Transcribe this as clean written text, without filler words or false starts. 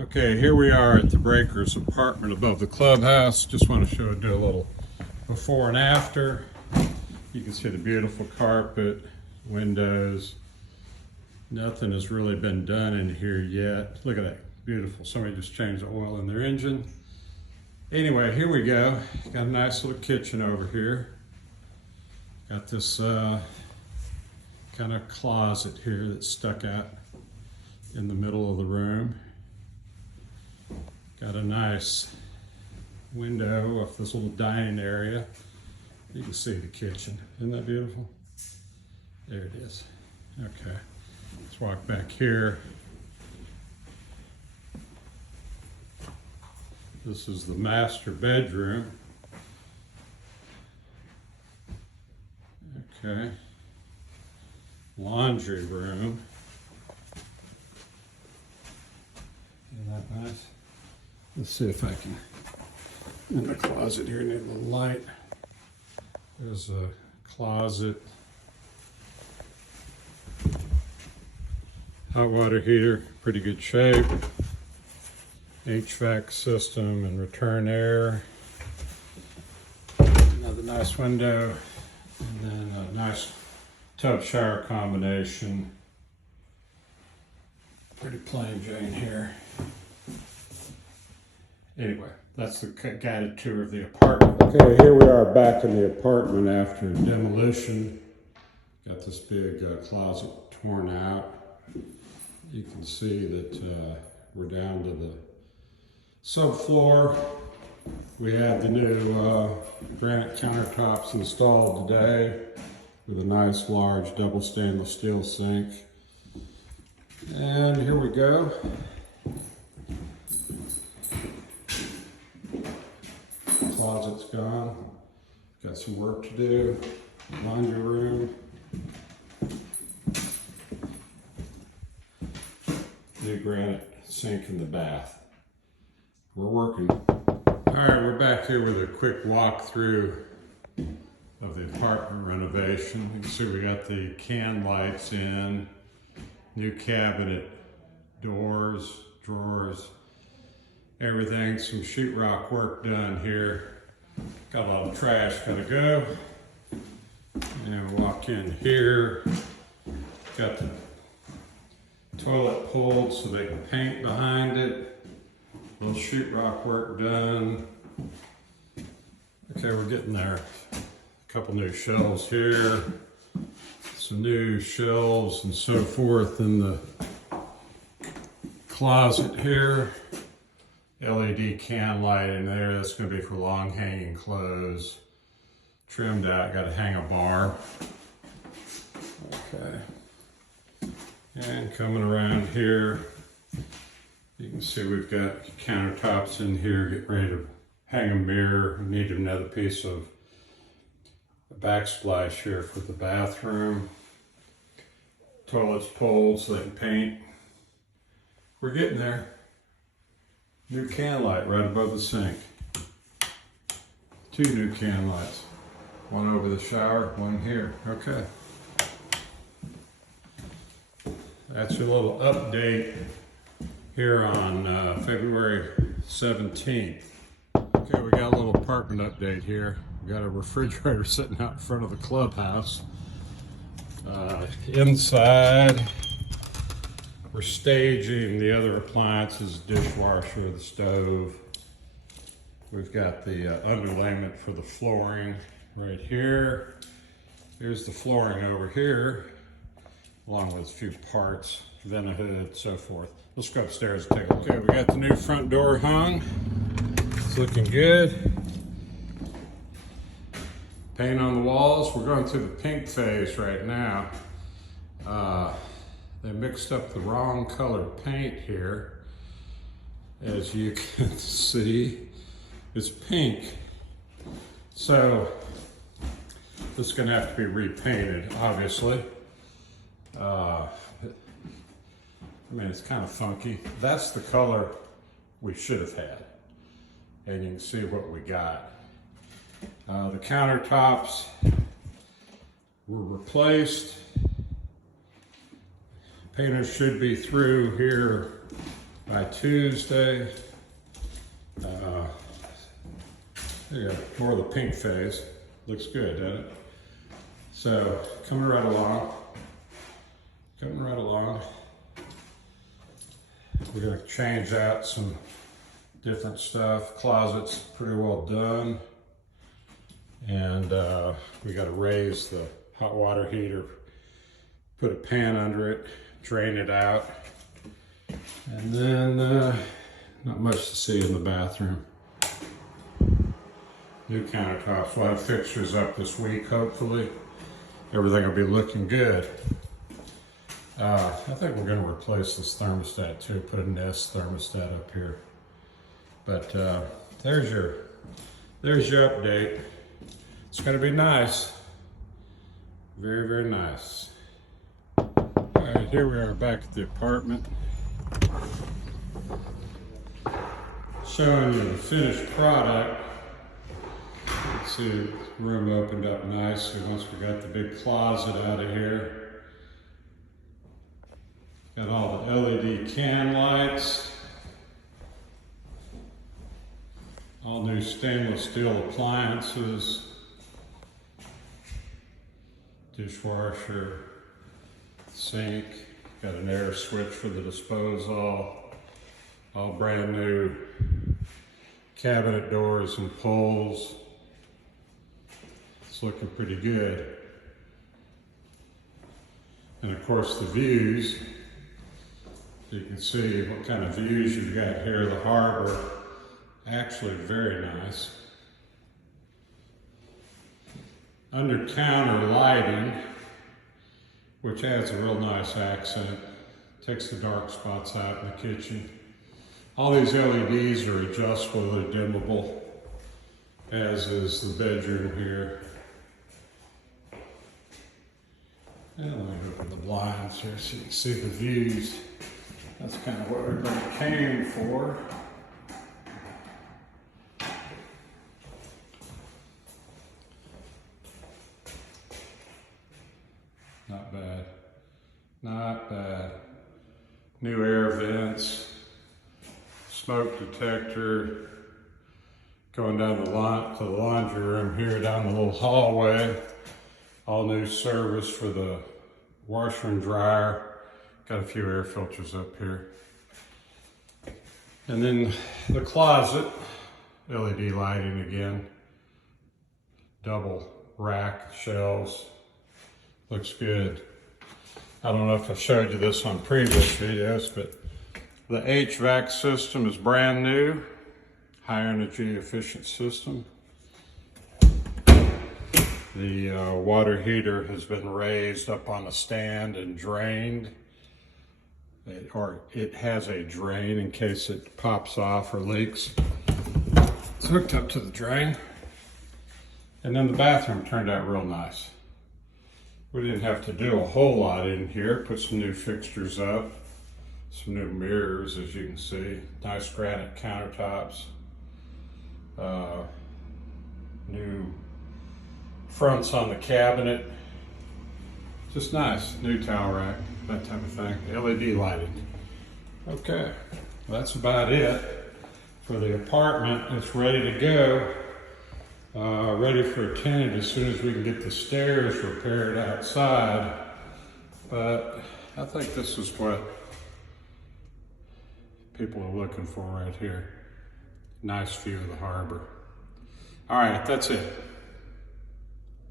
Okay, here we are at the breaker's apartment above the clubhouse. Just want to do a little before and after. You can see the beautiful carpet, windows. Nothing has really been done in here yet. Look at that, beautiful. Somebody just changed the oil in their engine. Anyway, here we go. Got a nice little kitchen over here. Got this kind of closet here that's stuck out in the middle of the room. Got a nice window off this little dining area. You can see the kitchen. Isn't that beautiful? There it is. Okay, let's walk back here. This is the master bedroom. Okay. Laundry room. Isn't that nice? Let's see if I can, in the closet here, need a little light. There's a closet. Hot water heater, pretty good shape. HVAC system and return air. Another nice window. And then a nice tub shower combination. Pretty plain Jane here. Anyway, that's the guided tour of the apartment. Okay, here we are back in the apartment after demolition. Got this big closet torn out. You can see that we're down to the subfloor. We had the new granite countertops installed today with a nice large double stainless steel sink. And here we go. Closet's gone. Got some work to do. Laundry room. New granite sink in the bath. We're working. All right, we're back here with a quick walkthrough of the apartment renovation. You can see we got the can lights in, new cabinet doors, drawers, everything. Some sheetrock work done here. Got all the trash gotta go. And walk in here. Got the toilet pulled so they can paint behind it. A little sheetrock work done. Okay, we're getting there. A couple new shelves here. Some new shelves and so forth in the closet here. LED can light in there. That's going to be for long hanging clothes. Trimmed out. Got to hang a bar. Okay. And coming around here, you can see we've got countertops in here. Getting ready to hang a mirror. We need another piece of backsplash here for the bathroom. Toilets pulled so they can paint. We're getting there. New can light right above the sink. Two new can lights. One over the shower, one here. Okay. That's your little update here on February 17th. Okay, we got a little apartment update here. We got a refrigerator sitting out in front of the clubhouse. Inside, we're staging the other appliances, dishwasher, the stove. We've got the underlayment for the flooring right here. Here's the flooring over here, along with a few parts, then a hood, so forth. Let's go upstairs and take a look. Okay, we got the new front door hung. It's looking good. Paint on the walls. We're going through the pink phase right now. They mixed up the wrong color paint here. As you can see, it's pink. So this is going to have to be repainted, obviously. I mean, it's kind of funky. That's the color we should have had. And you can see what we got. The countertops were replaced. Painters should be through here by Tuesday. There you go, more of the pink phase. Looks good, doesn't it? So, coming right along. We're gonna change out some different stuff. Closet's pretty well done. And we gotta raise the hot water heater, put a pan under it, drain it out. And then, not much to see in the bathroom. New countertops. We'll have fixtures up this week, hopefully. Everything will be looking good. I think we're going to replace this thermostat too, put a Nest thermostat up here. But there's your update. It's going to be nice. Very, very nice. All right, here we are back at the apartment. Showing you the finished product. Let's see, the room opened up nicely once we got the big closet out of here. Got all the LED can lights. All new stainless steel appliances. Dishwasher, sink, got an air switch for the disposal. All brand new cabinet doors and pulls. It's looking pretty good. And of course the views, you can see what kind of views you've got here. The harbor, actually very nice. Under counter lighting, which adds a real nice accent, takes the dark spots out in the kitchen. All these LEDs are adjustable, they're dimmable, as is the bedroom here. And let me open the blinds here so you can see the views. That's kind of what everybody came for. Not bad. Not bad. New air vents. Smoke detector. Going down the to the laundry room here, down the little hallway. All new service for the washer and dryer. Got a few air filters up here. And then the closet, LED lighting again. Double rack shelves. Looks good. I don't know if I showed you this on previous videos, but the HVAC system is brand new. High energy efficient system. The water heater has been raised up on a stand and drained. It has a drain in case it pops off or leaks. It's hooked up to the drain. And then the bathroom turned out real nice. We didn't have to do a whole lot in here. Put some new fixtures up. Some new mirrors, as you can see. Nice granite countertops. New fronts on the cabinet. Just nice. New towel rack, that type of thing. LED lighting. Okay, well, that's about it for the apartment. It's ready to go. Ready for a tenant as soon as we can get the stairs repaired outside. But I think this is what people are looking for right here. Nice view of the harbor. All right, that's it.